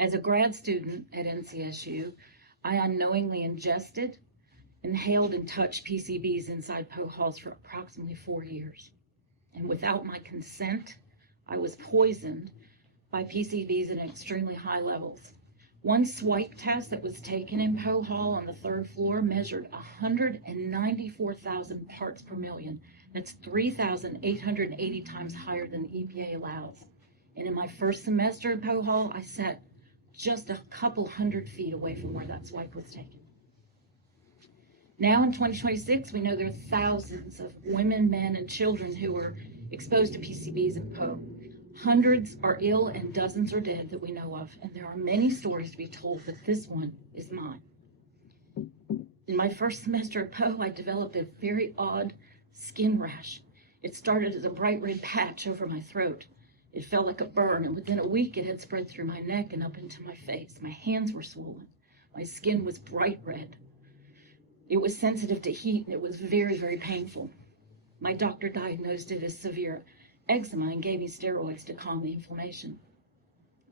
As a grad student at NCSU, I unknowingly ingested, inhaled, and touched PCBs inside Poe Halls for approximately 4 years. And without my consent, I was poisoned by PCBs at extremely high levels. One swipe test that was taken in Poe Hall on the 3rd floor measured 194,000 parts per million. That's 3,880 times higher than the EPA allows. And in my first semester at Poe Hall, I sat just a couple hundred feet away from where that swipe was taken. Now in 2026, we know there are thousands of women, men, and children who are exposed to PCBs in Poe. Hundreds are ill and dozens are dead that we know of, and there are many stories to be told, but this one is mine. In my first semester at Poe, I developed a very odd skin rash. It started as a bright red patch over my throat. It felt like a burn, and within a week it had spread through my neck and up into my face. My hands were swollen. My skin was bright red. It was sensitive to heat, and it was very, very painful. My doctor diagnosed it as severe eczema and gave me steroids to calm the inflammation.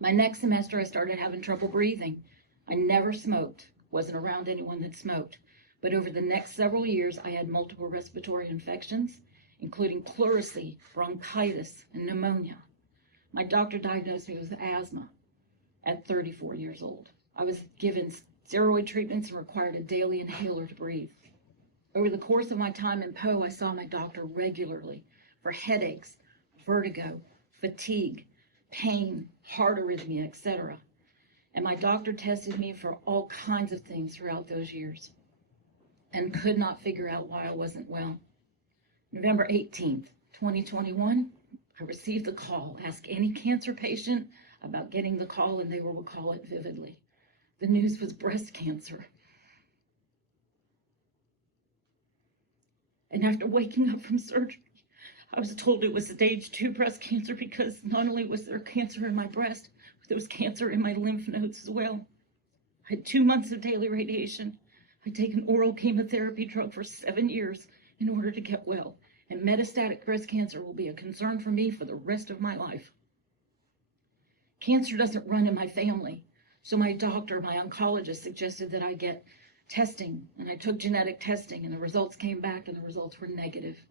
My next semester, I started having trouble breathing. I never smoked, wasn't around anyone that smoked. But over the next several years, I had multiple respiratory infections, including pleurisy, bronchitis, and pneumonia. My doctor diagnosed me with asthma at 34 years old. I was given steroid treatments and required a daily inhaler to breathe. Over the course of my time in Poe, I saw my doctor regularly for headaches, vertigo, fatigue, pain, heart arrhythmia, etc. And my doctor tested me for all kinds of things throughout those years and could not figure out why I wasn't well. November 18th, 2021, I received a call. Ask any cancer patient about getting the call and they will recall it vividly. The news was breast cancer. And after waking up from surgery, I was told it was stage 2 breast cancer because not only was there cancer in my breast, but there was cancer in my lymph nodes as well. I had 2 months of daily radiation. I'd taken oral chemotherapy drug for 7 years in order to get well, and metastatic breast cancer will be a concern for me for the rest of my life. Cancer doesn't run in my family, so my doctor, my oncologist, suggested that I get testing, and I took genetic testing, and the results came back, and the results were negative.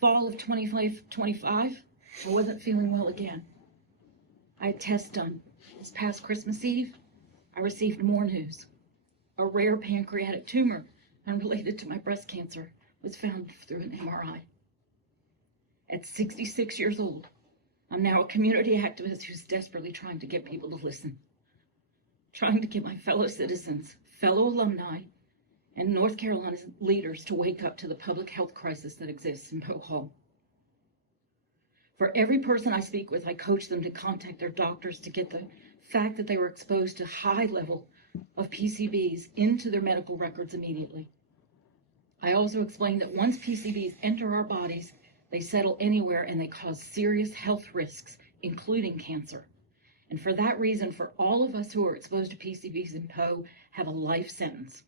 Fall of 2025, I wasn't feeling well again. I had tests done. This past Christmas Eve, I received more news. A rare pancreatic tumor unrelated to my breast cancer was found through an MRI. At 66 years old, I'm now a community activist who's desperately trying to get people to listen, trying to get my fellow citizens, fellow alumni, and North Carolina's leaders to wake up to the public health crisis that exists in Poe Hall. For every person I speak with, I coach them to contact their doctors to get the fact that they were exposed to high level of PCBs into their medical records immediately. I also explain that once PCBs enter our bodies, they settle anywhere and they cause serious health risks, including cancer. And for that reason, for all of us who are exposed to PCBs in Poe, have a life sentence.